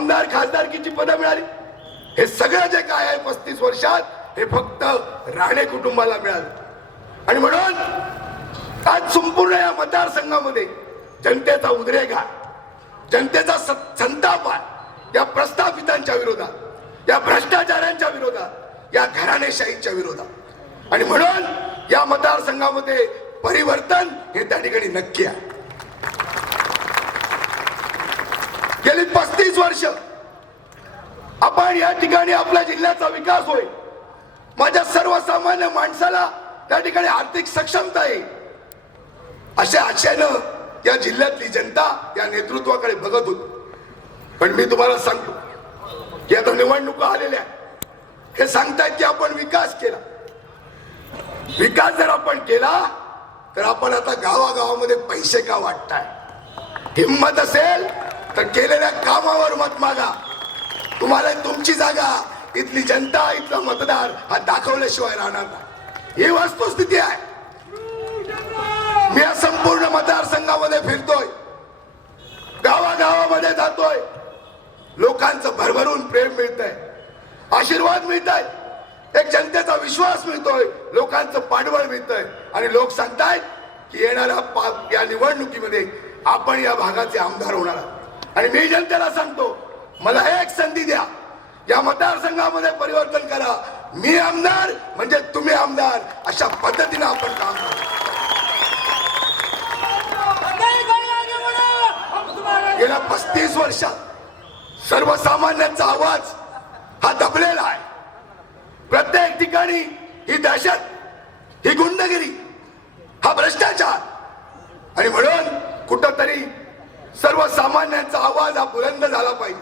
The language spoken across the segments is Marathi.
आमदार खासदारकीची पदं मिळाली. हे सगळं जे काय आहे पस्तीस वर्षात हे फक्त राणे कुटुंबाला मिळालं. आणि म्हणून आज संपूर्ण या मतदारसंघामध्ये जनतेचा उद्रेक आहे. जनतेचा स- संताप आहे. या प्रस्थापितांच्या विरोधात या भ्रष्टाचारांच्या विरोधात या घराणेशाहीच्या विरोधात. आणि म्हणून या मतदारसंघामध्ये परिवर्तन हे त्या ठिकाणी नक्की आहे. गेली पस्तीस वर्ष. आपण या ठिकाणी आपल्या जिल्ह्याचा विकास होईल. माझ्या सर्वसामान्य माणसाला त्या ठिकाणी आर्थिक सक्षमता येईल. अशा आशेनं या जिल्ह्यातली जनता या नेतृत्वाकडे बघत होती. पण मी तुम्हाला सांगतो की आता निवडणुका आलेल्या हे सांगतायत की आपण विकास केला. विकास जर आपण केला तर आपण आता गावागावामध्ये पैसे का वाटताय? हिंमत असेल तर केलेल्या कामावर मत मागा. तुम्हाला तुमची जागा इथली जनता इथला मतदार हा दाखवल्याशिवाय राहणार नाही. ही वस्तुस्थिती आहे. मी या संपूर्ण मतदारसंघामध्ये फिरतोय. गावागावामध्ये जातोय. लोकांचं भरभरून प्रेम मिळतंय. आशीर्वाद मिळत एक जनतेचा विश्वास मिळतोय. लोकांचं पाठबळ मिळतंय. आणि लोक सांगतायत की येणाऱ्या या निवडणुकीमध्ये आपण या भागाचे आमदार होणार आहात. आणि मी जनतेला सांगतो मला एक संधी द्या. या मतदारसंघामध्ये परिवर्तन करा. मी आमदार म्हणजे तुम्ही आमदार. अशा पद्धतीने आपण काम करू. गेल्या पस्तीस वर्षात सर्वसामान्यांचा आवाज हा दबलेला आहे. प्रत्येक ठिकाणी ही दहशत ही गुंडगिरी हा भ्रष्टाचार. आणि म्हणून कुठंतरी सर्वसामान्यांचा आवाज हा बुलंद झाला पाहिजे.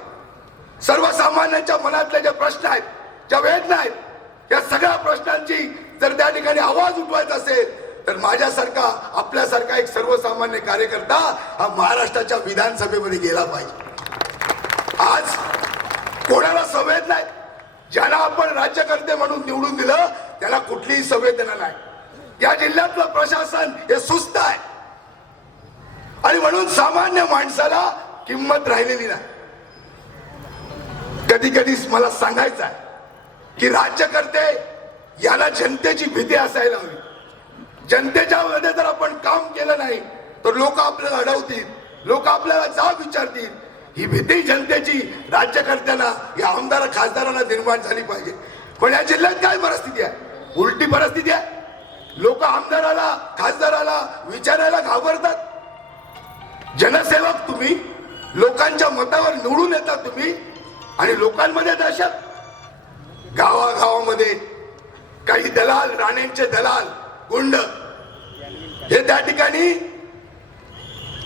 सर्वसामान्यांच्या मनातले जे प्रश्न आहेत ज्या वेदना आहेत या सगळ्या प्रश्नांची जर त्या ठिकाणी आवाज उठवायचा असेल तर माझ्यासारखा आपल्यासारखा एक सर्वसामान्य कार्यकर्ता हा महाराष्ट्राच्या विधानसभेमध्ये गेला पाहिजे. आज कोणाला संवेदना नाही? ज्याला आपण राज्यकर्ते म्हणून निवडून दिलं त्याला कुठलीही संवेदना नाही. या जिल्ह्यातलं प्रशासन हे सुस्त आहे. आणि म्हणून सामान्य माणसाला किंमत राहिलेली नाही. कधी कधी मला सांगायचं आहे की राज्यकर्ते याला जनतेची भीती असायला हवी. जनतेच्या मध्ये जर आपण काम केलं नाही तर लोक आपल्याला अडवतील लोक आपल्याला जाब विचारतील. ही भीती जनतेची राज्यकर्त्यांना या आमदार खासदारांना निर्माण झाली पाहिजे. पण या जिल्ह्यात काय परिस्थिती आहे? उलटी परिस्थिती आहे. लोक आमदाराला खासदाराला विचारायला घाबरतात. जनसेवक तुम्ही लोकांच्या मतावर निवडून येतात तुम्ही आणि लोकांमध्ये दहशत. गावागावामध्ये काही दलाल राणेंचे दलाल गुंड हे त्या ठिकाणी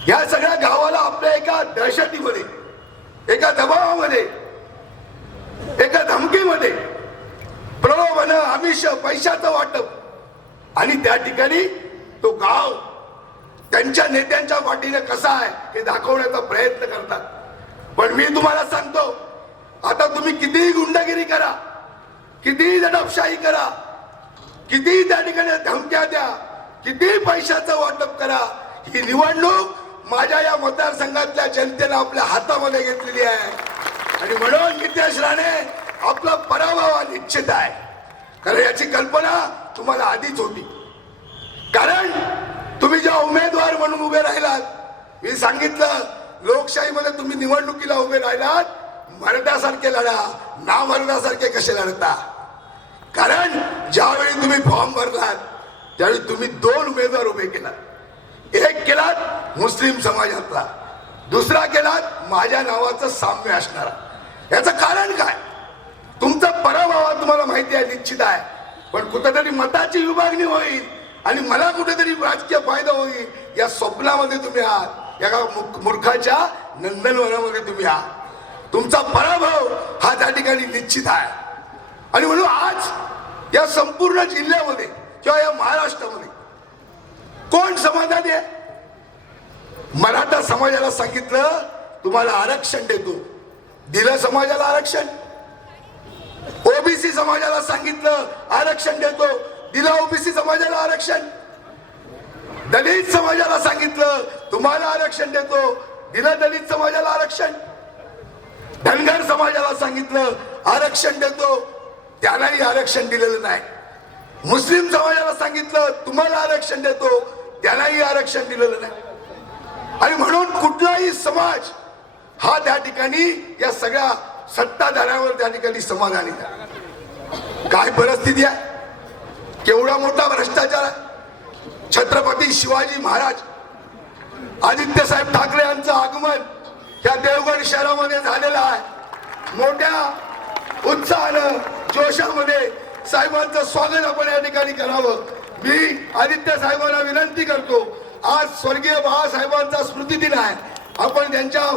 या सगळ्या गावाला आपल्या एका दहशतीमध्ये एका दबावामध्ये एका धमकीमध्ये प्रलोभन आमिष पैशाचं वाटप. आणि त्या ठिकाणी तो गाव त्यांच्या नेत्यांच्या वाटीने कसा आहे हे दाखवण्याचा प्रयत्न करतात. पण मी तुम्हाला सांगतो आता तुम्ही कितीही गुंडगिरी करा कितीही दडपशाही करा कितीही त्या ठिकाणी धमक्या द्या कितीही पैशाचं वाटप करा ही निवडणूक माझ्या या मतदारसंघातल्या जनतेनं आपल्या हातामध्ये घेतलेली आहे. आणि म्हणून नितेश राणे आपला पराभव निश्चित आहे. कारण याची कल्पना तुम्हाला आधीच होती. कारण तुम्ही उमेदवार म्हणून उभे राहिलात. मी सांगितलं लोकशाहीमध्ये तुम्ही निवडणुकीला उभे राहिलात मरण्यासारखे लढा ना मरण्यासारखे कसे लढता? कारण ज्यावेळी तुम्ही फॉर्म भरलात त्यावेळी तुम्ही दोन उमेदवार उभे केलात. एक केलात मुस्लिम समाजातला दुसरा केलात माझ्या नावाचं साम्य असणारा. याचं कारण काय? तुमचा पराभव तुम्हाला माहिती आहे निश्चित आहे. पण कुठेतरी मताची विभागणी होईल आणि मला कुठेतरी राजकीय होईल या स्वप्नामध्ये तुम्ही आहात या मूर्खाच्या नंदनवनामध्ये तुम्ही आहात. तुमचा पराभव हा त्या ठिकाणी निश्चित आहे. आणि म्हणून आज या संपूर्ण जिल्ह्यामध्ये किंवा या महाराष्ट्रामध्ये कोण समाधानी आहे? मराठा समाजाला सांगितलं तुम्हाला आरक्षण देतो. दिलं समाजाला आरक्षण? ओबीसी समाजाला सांगितलं आरक्षण देतो. दिलं ओबीसी समाजाला आरक्षण? दलित समाजाला सांगितलं तुम्हाला आरक्षण देतो. दिलं दलित समाजाला आरक्षण. धनगर समाजाला सांगितलं आरक्षण देतो. त्यालाही आरक्षण दिलेलं नाही. मुस्लिम समाजाला सांगितलं तुम्हाला आरक्षण देतो. त्यालाही आरक्षण दिलेलं नाही. आणि म्हणून कुठलाही समाज हा त्या ठिकाणी या सगळ्या सत्ताधाऱ्यावर त्या ठिकाणी समाधानी काय परिस्थिती आहे? केवढा मोठा भ्रष्टाचार आहे? छत्रपती शिवाजी महाराज आदित्य साहेब ठाकरे यांचं आगमन या देवगड शहरामध्ये झालेलं आहे. मोठ्या उत्साहानं जोशामध्ये साहेबांचं स्वागत आपण या ठिकाणी करावं. मी आदित्य साहेबांना विनंती करतो आज स्वर्गीय बाळासाहेबांचा स्मृती दिन आहे. आपण त्यांच्या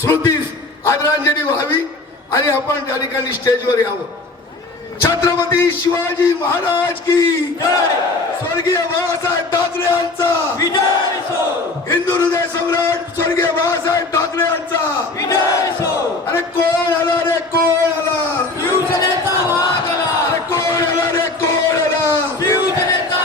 स्मृतीस आदरांजली व्हावी आणि आपण त्या ठिकाणी स्टेजवर यावं. छत्रपती शिवाजी महाराज की स्वर्गीय बाळासाहेब ठाकरे यांचा. हिंदू हृदय सम्राट स्वर्गीय बाळासाहेब ठाकरे यांचा. अरे कोण आला रे कोण आला? शिवसेनेचा वाघ आला. अरे कोण आला रे कोण आला? शिवसेनेचा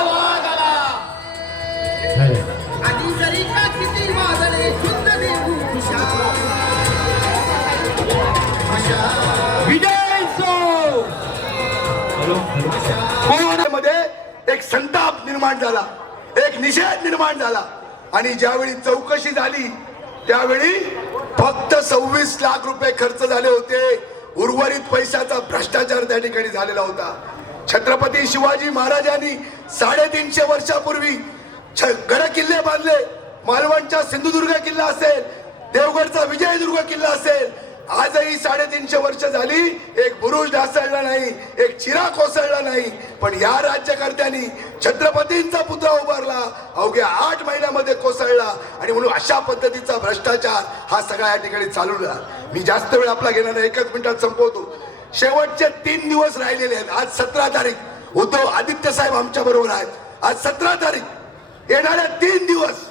मध्ये एक संताप निर्माण झाला. एक निषेध निर्माण झाला. आणि ज्यावेळी चौकशी झाली त्यावेळी फक्त सव्वीस लाख रुपये खर्च झाले होते. उर्वरित पैशाचा भ्रष्टाचार त्या ठिकाणी झालेला होता. छत्रपती शिवाजी महाराजांनी साडेतीनशे वर्षापूर्वी छ- गड किल्ले बांधले. मालवणचा सिंधुदुर्ग किल्ला असेल देवगडचा विजयदुर्ग किल्ला असेल आजही साडेतीनशे वर्ष झाली एक बुरुज ढासळला नाही एक चिरा कोसळला नाही पण या राज्यकर्त्यांनी छत्रपतींचा पुतळा उभारला अवघ्या आठ महिन्यामध्ये कोसळला आणि म्हणून अशा पद्धतीचा भ्रष्टाचार हा सगळा या ठिकाणी चालू मी जास्त वेळ आपला घेणार नाही एकच मिनिटात संपवतो. शेवटचे तीन दिवस राहिलेले आहेत. आज सतरा तारीख. उद्धव आदित्य साहेब आमच्या बरोबर आहेत. आज सतरा तारीख. येणाऱ्या तीन दिवस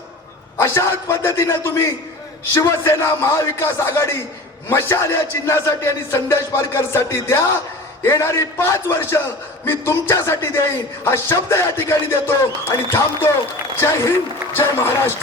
अशाच पद्धतीने तुम्ही शिवसेना महाविकास आघाडी मशाल या चिन्हासाठी आणि संदेश पारकरसाठी द्या. येणारी पाच वर्ष मी तुमच्यासाठी देईन. हा शब्द या ठिकाणी देतो आणि थांबतो. जय हिंद जय महाराष्ट्र.